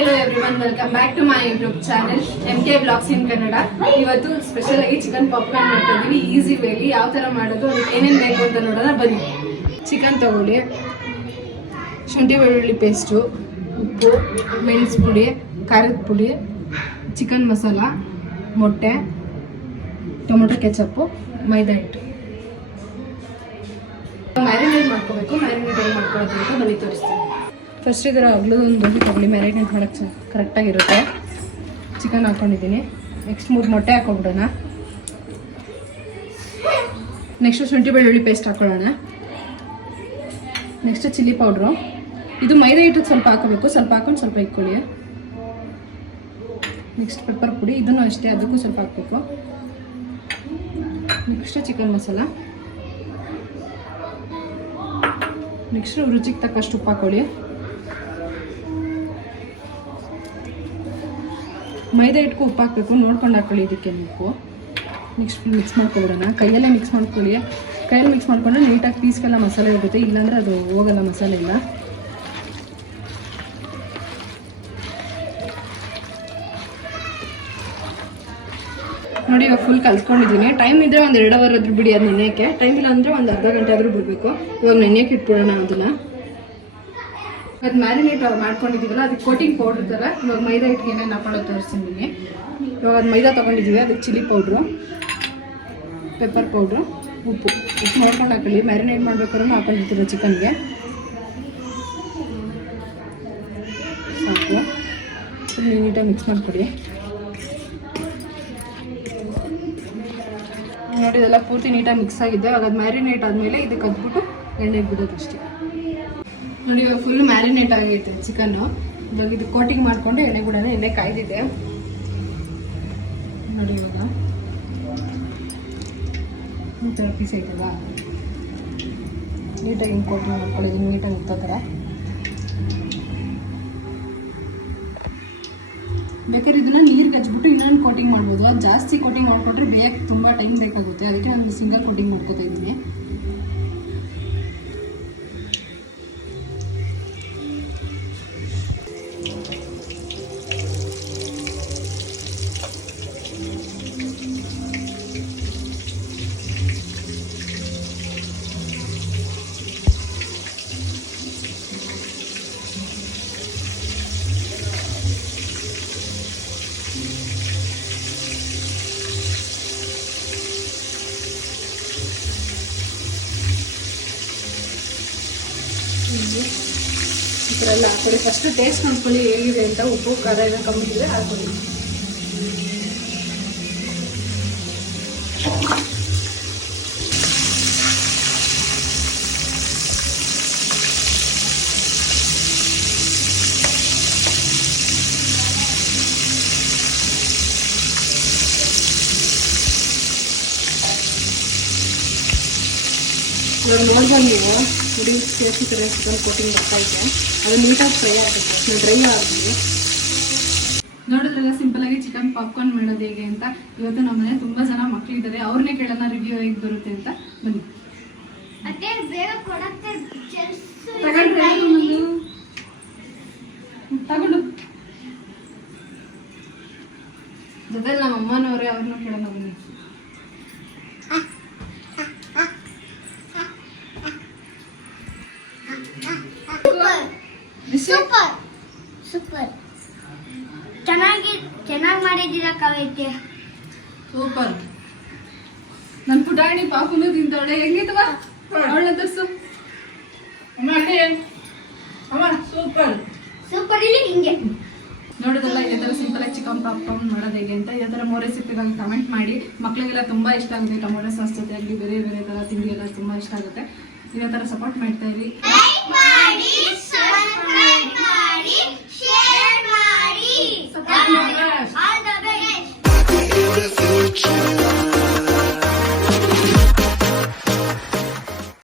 hello everyone, welcome back to my YouTube channel MK Vlogs in Kannada. ಇವತ್ತು special ಆಗಿ chicken popcorn ಮಾಡ್ತಾ ಇದೀವಿ. Easy ವೇಲಿ ಯಾವ ತರ ಮಾಡೋದು, ಅದಕ್ಕೆ ಏನೇನು ಬೇಕು ಅಂತ ನೋಡೋಣ ಬನ್ನಿ. ಚಿಕನ್ ತಗೊಳ್ಳಿ, ಶುಂಠಿ ಬೆಳ್ಳುಳ್ಳಿ ಪೇಸ್ಟು, ಉಪ್ಪು, ಮೆಣಸು ಪುಡಿ, ಖಾರದ ಪುಡಿ, ಚಿಕನ್ ಮಸಾಲ, ಮೊಟ್ಟೆ, ಟೊಮೊಟೊ ಕೆಚಪ್ಪು, ಮೈದಾ ಹಿಟ್ಟು. ಮ್ಯಾರಿನೇಟ್ ಮಾಡ್ಕೋಬೇಕು. ಮ್ಯಾರಿನೇಟ್ ಹೇಗೆ ಮಾಡ್ಕೊಳ್ಳೋದು ಅಂತ ಬನ್ನಿ ತೋರಿಸ್ತೀನಿ. ಫಸ್ಟ್ ಇದರ ಅಗ್ಲದೊಂದು ದೋಸೆ ತಗೊಳ್ಳಿ, ಮ್ಯಾರಿನೇಟ್ ಮಾಡೋಕ್ಕೆ ಕರೆಕ್ಟಾಗಿರುತ್ತೆ. ಚಿಕನ್ ಹಾಕ್ಕೊಂಡಿದ್ದೀನಿ. ನೆಕ್ಸ್ಟ್ 3 ಮೊಟ್ಟೆ ಹಾಕ್ಕೊಬಿಡೋಣ. ನೆಕ್ಸ್ಟ್ ಶುಂಠಿ ಬೆಳ್ಳುಳ್ಳಿ ಪೇಸ್ಟ್ ಹಾಕ್ಕೊಳ್ಳೋಣ. Next chilli powder. ಇದು ಮೈದಾ ಹಿಟ್ಟಿಗೆ ಸ್ವಲ್ಪ ಹಾಕೋಬೇಕು, ಸ್ವಲ್ಪ ಹಾಕೊಂಡು ಸ್ವಲ್ಪ ಇಟ್ಕೊಳ್ಳಿ. ನೆಕ್ಸ್ಟ್ ಪೆಪ್ಪರ್ ಪುಡಿ, ಇದನ್ನು ಅಷ್ಟೇ, ಅದಕ್ಕೂ ಸ್ವಲ್ಪ ಹಾಕಬೇಕು. Next chicken masala. ನೆಕ್ಸ್ಟ್ ರುಚಿಗೆ ತಕ್ಕಷ್ಟು ಉಪ್ಪು ಹಾಕೊಳ್ಳಿ. ಮೈದಾ ಹಿಟ್ಟಿಗೂ ಉಪ್ಪು ಹಾಕಬೇಕು, ನೋಡ್ಕೊಂಡು ಹಾಕೊಳ್ಳಿ ಇದಕ್ಕೆ ಉಪ್ಪು. ನೆಕ್ಸ್ಟ್ ಮಿಕ್ಸ್ ಮಾಡ್ಕೊಬಿಡೋಣ. ಕೈಯಲ್ಲೇ ಮಿಕ್ಸ್ ಮಾಡ್ಕೊಳ್ಳಿ. ಕೈಯಲ್ಲಿ ಮಿಕ್ಸ್ ಮಾಡ್ಕೊಂಡ್ರೆ ನೀಟಾಗಿ ಪೀಸ್ಗೆಲ್ಲ ಮಸಾಲೆ ಹೋಗುತ್ತೆ, ಇಲ್ಲಾಂದರೆ ಅದು ಹೋಗಲ್ಲ ಮಸಾಲೆ ಇಲ್ಲ. ನೋಡಿ ಇವಾಗ ಫುಲ್ ಕಲ್ತ್ಕೊಂಡಿದ್ದೀನಿ. ಟೈಮ್ ಇದ್ದರೆ ಒಂದು 2 ಅವರ್ ಆದ್ರೂ ಬಿಡಿ ಅದು ನೆನೆಯೋಕ್ಕೆ. ಟೈಮ್ ಇಲ್ಲ ಅಂದರೆ ಒಂದು ಅರ್ಧ ಗಂಟೆ ಆದರೂ ಬಿಡಬೇಕು. ಇವಾಗ ನೆನೆಯೋಕೆ ಇಟ್ಬಿಡೋಣ ಅದನ್ನು. ಅದು ಮ್ಯಾರಿನೇಟ್ ಮಾಡ್ಕೊಂಡಿದ್ದೀವಲ್ಲ, ಅದಕ್ಕೆ ಕೋಟಿಂಗ್ ಪೌಡ್ರ್ ಥರ ಇವಾಗ ಮೈದಾ ಹಿಟ್ಟಿಗೆ ಏನೇನು ಹಾಕೊಳ್ಳೋದು ತೋರಿಸ್ತೀನಿ. ಇವಾಗ ಅದು ಮೈದಾ ತೊಗೊಂಡಿದ್ದೀವಿ, ಅದಕ್ಕೆ ಚಿಲ್ಲಿ ಪೌಡ್ರು, ಪೆಪ್ಪರ್ ಪೌಡ್ರು, ಉಪ್ಪು ನೋಡ್ಕೊಂಡು ಹಾಕೊಳ್ಳಿ. ಮ್ಯಾರಿನೇಟ್ ಮಾಡ್ಬೇಕಾದ್ರೂ ಹಾಕೊಂಡಿರ್ತೀರ ಚಿಕನ್ಗೆ. ಸಾಕು, ನೀಟಾಗಿ ಮಿಕ್ಸ್ ಮಾಡಿಕೊಡಿ. ನೋಡಿ ಇದೆಲ್ಲ ಪೂರ್ತಿ ನೀಟಾಗಿ ಮಿಕ್ಸ್ ಆಗಿದೆ. ಇವಾಗ ಅದು ಮ್ಯಾರಿನೇಟ್ ಆದಮೇಲೆ ಇದಕ್ಕೆ ಹದ್ಬಿಟ್ಟು ಎಣ್ಣೆಗೆ ಬಿಡೋದು ಅಷ್ಟೇ. ನೋಡಿ ಇವಾಗ ಫುಲ್ ಮ್ಯಾರಿನೇಟ್ ಆಗೈತೆ ಚಿಕನ್ನು. ಇವಾಗ ಇದು ಕೋಟಿಂಗ್ ಮಾಡಿಕೊಂಡು ಎಣ್ಣೆ ಬಿಡೋಣ. ಎಣ್ಣೆ ಕಾಯ್ದಿದೆ ನೋಡಿ. ಇವಾಗ ಈ ಥರ ಪೀಸ್ ಐತಲ್ಲ, ನೀಟಾಗಿ ಹಿಂಗೆ ಕೋಟಿಂಗ್ ಮಾಡ್ಕೊಳ್ಳಿ. ಹಿಂಗೆ ನೀಟಾಗಿ ಮುತ್ತೋ ಥರ. ಬೇಕಾದ್ರೆ ಇದನ್ನು ನೀರಿಗೆ ಹಚ್ಬಿಟ್ಟು ಇನ್ನೊಂದು ಕೋಟಿಂಗ್ ಮಾಡ್ಬೋದು. ಅದು ಜಾಸ್ತಿ ಕೋಟಿಂಗ್ ಮಾಡಿಕೊಟ್ರೆ ಬೇಯಕ್ಕೆ ತುಂಬ ಟೈಮ್ ಬೇಕಾಗುತ್ತೆ. ಅದಕ್ಕೆ ನಾನು ಸಿಂಗಲ್ ಕೋಟಿಂಗ್ ಮಾಡ್ಕೊತಾ ಇದ್ದೀನಿ. ಈ ಥರ ಎಲ್ಲ ಹಾಕೊಳ್ಳಿ. ಫಸ್ಟು ಟೇಸ್ಟ್ ನೋಡ್ಕೊಳ್ಳಿ ಹೇಗಿದೆ ಅಂತ. ಉಪ್ಪು ಖಾರ ಏನೋ ಕಮ್ಮಿ ಇದ್ದರೆ ಹಾಕೊಳ್ಳಿ. ಇವಾಗ ನೋಡ್ಬೋದು ನೀವು, ನೋಡಿ ಸೇರಿಸಿ ಥರ ಚಿಕನ್ ಕೋಟಿಂಗ್ ಬರ್ತಾಯಿದೆ. ಅದು ನೀಟಾಗಿ ಫ್ರೈ ಆಗಬೇಕು, ಡ್ರೈ ಆಗಿದೆ. ನೋಡಿದ್ರೆಲ್ಲ ಸಿಂಪಲಾಗಿ ಚಿಕನ್ ಪಾಪ್ಕಾರ್ನ್ ಮಾಡೋದು ಹೇಗೆ ಅಂತ. ಇವತ್ತು ನಮ್ಮ ಮನೆ ತುಂಬ ಜನ ಮಕ್ಕಳಿದ್ದಾರೆ, ಅವ್ರನ್ನೇ ಕೇಳೋಣ ರಿವ್ಯೂ ಹೇಗೆ ಬರುತ್ತೆ ಅಂತ. ಬನ್ನಿ ತಗೊಂಡು ಜೊತೆಲಿ ನಮ್ಮ ಅಮ್ಮನವರೇ, ಅವ್ರನ್ನೂ ಕೇಳೋಣ ಬನ್ನಿ. ಸೂಪರ್ ಸೂಪರ್, ಚೆನ್ನಾಗಿ ಮಾಡಿದ್ದೀರಾ ಕವಿತೆ. ಸೂಪರ್. ನನ್ನ ಪುಟಾಣಿ ಪಾಪುನು ತಿಂತಾಳೆ. ಹೆಂಗಿತ್ತವ ಅವಳನ್ನ ತರ್ಸು. ಅಮ್ಮ ಸೂಪರ್ ಸೂಪರ್. ಇಲ್ಲಿ ಹಿಂಗೆ ನೋಡೋದಲ್ಲ ಇದೇ ಥರ ಸಿಂಪಲ್ ಆಗಿ ಚಿಕನ್ ಪಾಪ್ಕಾರ್ನ್ ಮಾಡೋದು ಹೇಗೆ ಅಂತ. ಇದೇ ಥರ ಮೋರ್ ರೆಸಿಪಿಗಾಗಿ ಕಮೆಂಟ್ ಮಾಡಿ. ಮಕ್ಕಳಿಗೆಲ್ಲ ತುಂಬ ಇಷ್ಟ ಆಗುತ್ತೆ. ಟೊಮೊಟೊ ಸಾಸ್ ಜೊತೆ ಆಗಲಿ ಬೇರೆ ಬೇರೆ ಥರ ತಿಂಡಿ ಎಲ್ಲ ತುಂಬ ಇಷ್ಟ ಆಗುತ್ತೆ. ಇದೇ ಥರ ಸಪೋರ್ಟ್ ಮಾಡ್ತಾ ಇರಿ.